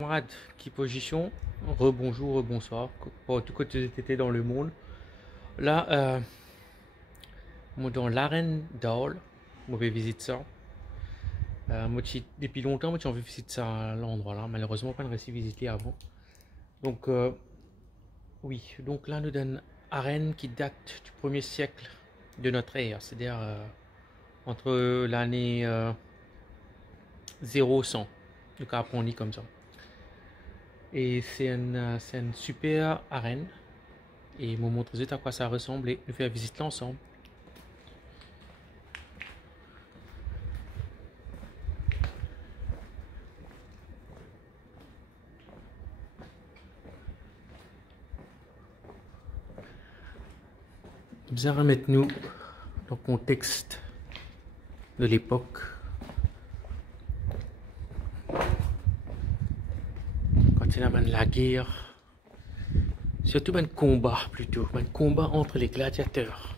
Camarades, qui position, rebonjour, rebonsoir, tout cas tu étais dans le monde. Là, moi dans l'arène d'Aul, moi vais visiter ça. Depuis longtemps, moi j'ai envie de visiter ça l'endroit là. Malheureusement, pas de réussi visiter avant. Donc oui, donc là nous donne arène qui date du 1er siècle de notre ère, c'est-à-dire entre l'année 0-100. Donc après on dit comme ça. Et c'est une super arène. Et vous montrer à quoi ça ressemble et nous faire visiter l'ensemble. Bien remettre-nous dans le contexte de l'époque. Quand il y a la guerre, surtout un combat plutôt, un combat entre les gladiateurs.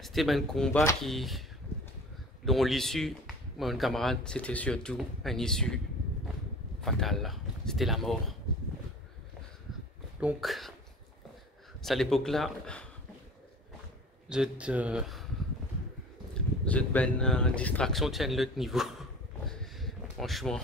C'était un combat dont l'issue, mon camarade, c'était surtout une issue fatale. C'était la mort. Donc, à l'époque-là, cette distraction tient l'autre niveau. Franchement.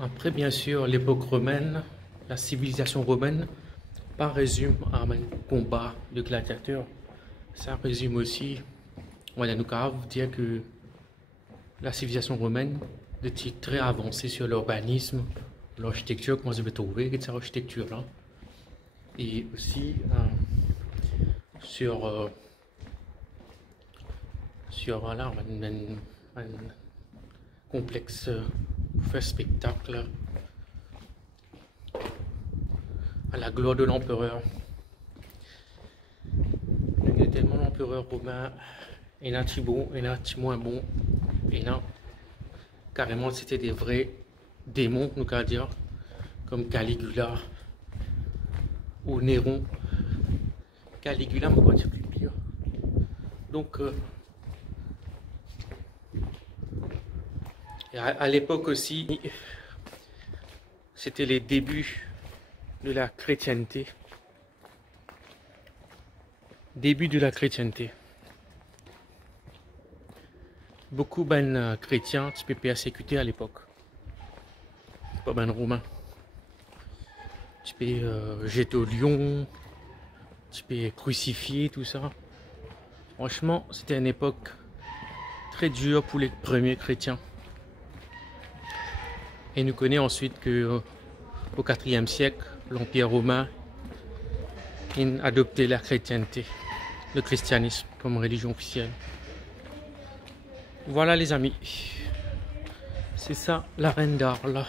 Après, bien sûr, l'époque romaine, la civilisation romaine, pas résume à un combat de gladiateurs. Ça résume aussi, voilà, nous pouvons dire que la civilisation romaine était très avancée sur l'urbanisme, l'architecture, comment je vais trouver cette architecture-là. Et aussi sur voilà, un complexe pour faire spectacle à la gloire de l'empereur. Il y a tellement d'empereurs romains, il y en a qui bon, il y en a qui moins bon, et là, carrément c'était des vrais démons, nous qu'à dire, comme Caligula ou Néron. Caligula, mais quoi dire plus pire. Donc, à l'époque aussi, c'était les débuts de la chrétienté. Début de la chrétienté. Beaucoup de chrétiens qui étaient persécutés à l'époque. Pas ben romains. Tu peux jeter au lion, tu peux crucifier, tout ça. Franchement, c'était une époque très dure pour les premiers chrétiens. Et nous connaissons ensuite que au IVe siècle, l'Empire romain a adopté la chrétienté, le christianisme comme religion officielle. Voilà les amis, c'est ça l'arène d'Arles.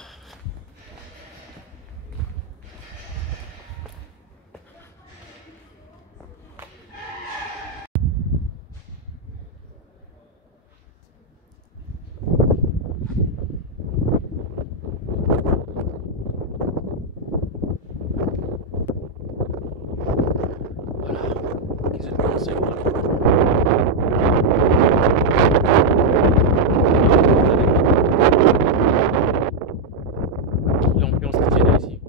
L'ambiance que tu as ici.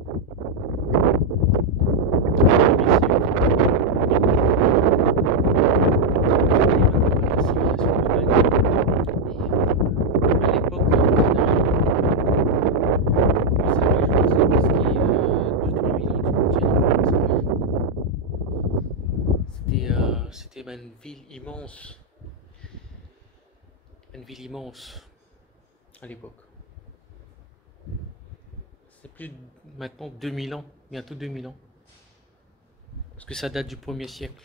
C'était une ville immense à l'époque. C'est plus maintenant 2000 ans, bientôt 2000 ans. Parce que ça date du 1er siècle.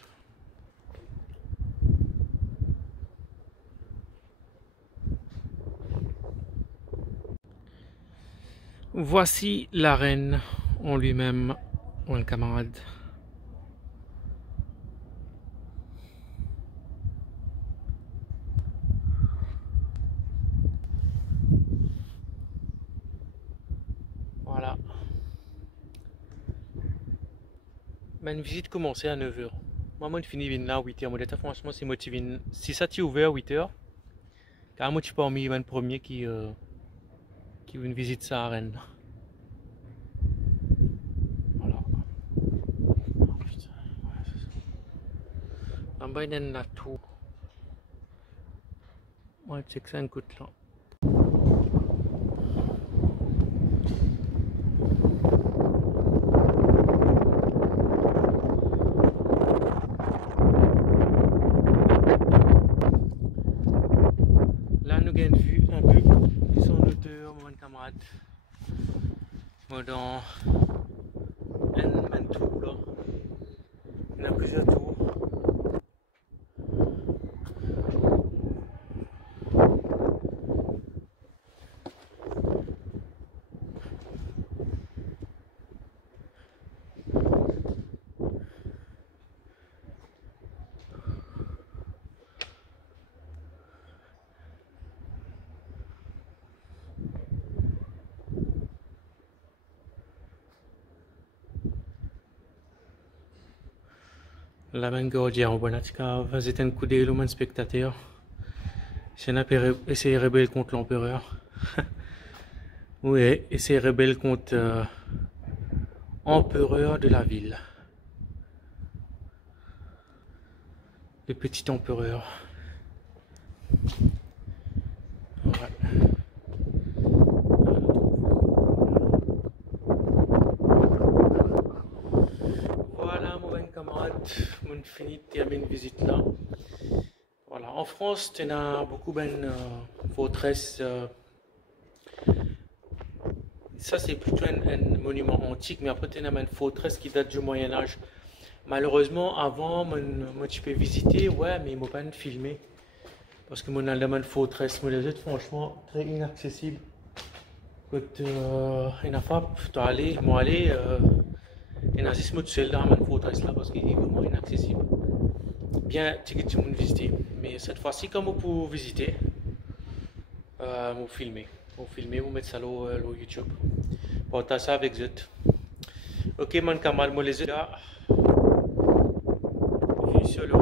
Voici l'arène en lui-même, mon camarade. Voilà. Ma visite commençait à 9 h. Moi, je finis là à 8 h. Moi, franchement, c'est motivé. Si ça t'est ouvert à 8 h, car moi, tu peux parmi les premiers qui veut une visite ça à Rennes. Voilà. Oh, putain. Ouais, c'est ça. Là-bas, il y a une tout. Ouais, c'est que ça un coup de là. Là, nous avons une vue un peu plus en hauteur, mon camarade. Moi, dans un tour là. Il y en a plusieurs tours. La main gaudière, on va un coup d'œil au spectateur. C'est un essayer rebelle contre l'empereur. Oui, essayer rebelle contre empereur de la ville. Le petit empereur. Ouais. Voilà mon bon camarade, on finit de terminer une visite là. Voilà, en France, tu as beaucoup de forteresses. Ça, c'est plutôt un monument antique, mais après, tu as une forteresse qui date du Moyen-Âge. Malheureusement, avant, moi, tu peux visiter, ouais, mais ils m'ont pas filmé. Parce que mon allemand une forteresse, moi, les autres, franchement, très inaccessible. Quand il a pas, tu as allé, moi, aller, il y a 6 mots de celle-là, une forteresse là, parce qu'il est vraiment inaccessible. Bien, tu peux visiter. Mais cette fois-ci, comme vous pouvez visiter, vous filmer. Vous filmer, vous mettre ça sur YouTube. Partagez ça avec eux. Ok, mon camarade, moi les autres là, sur le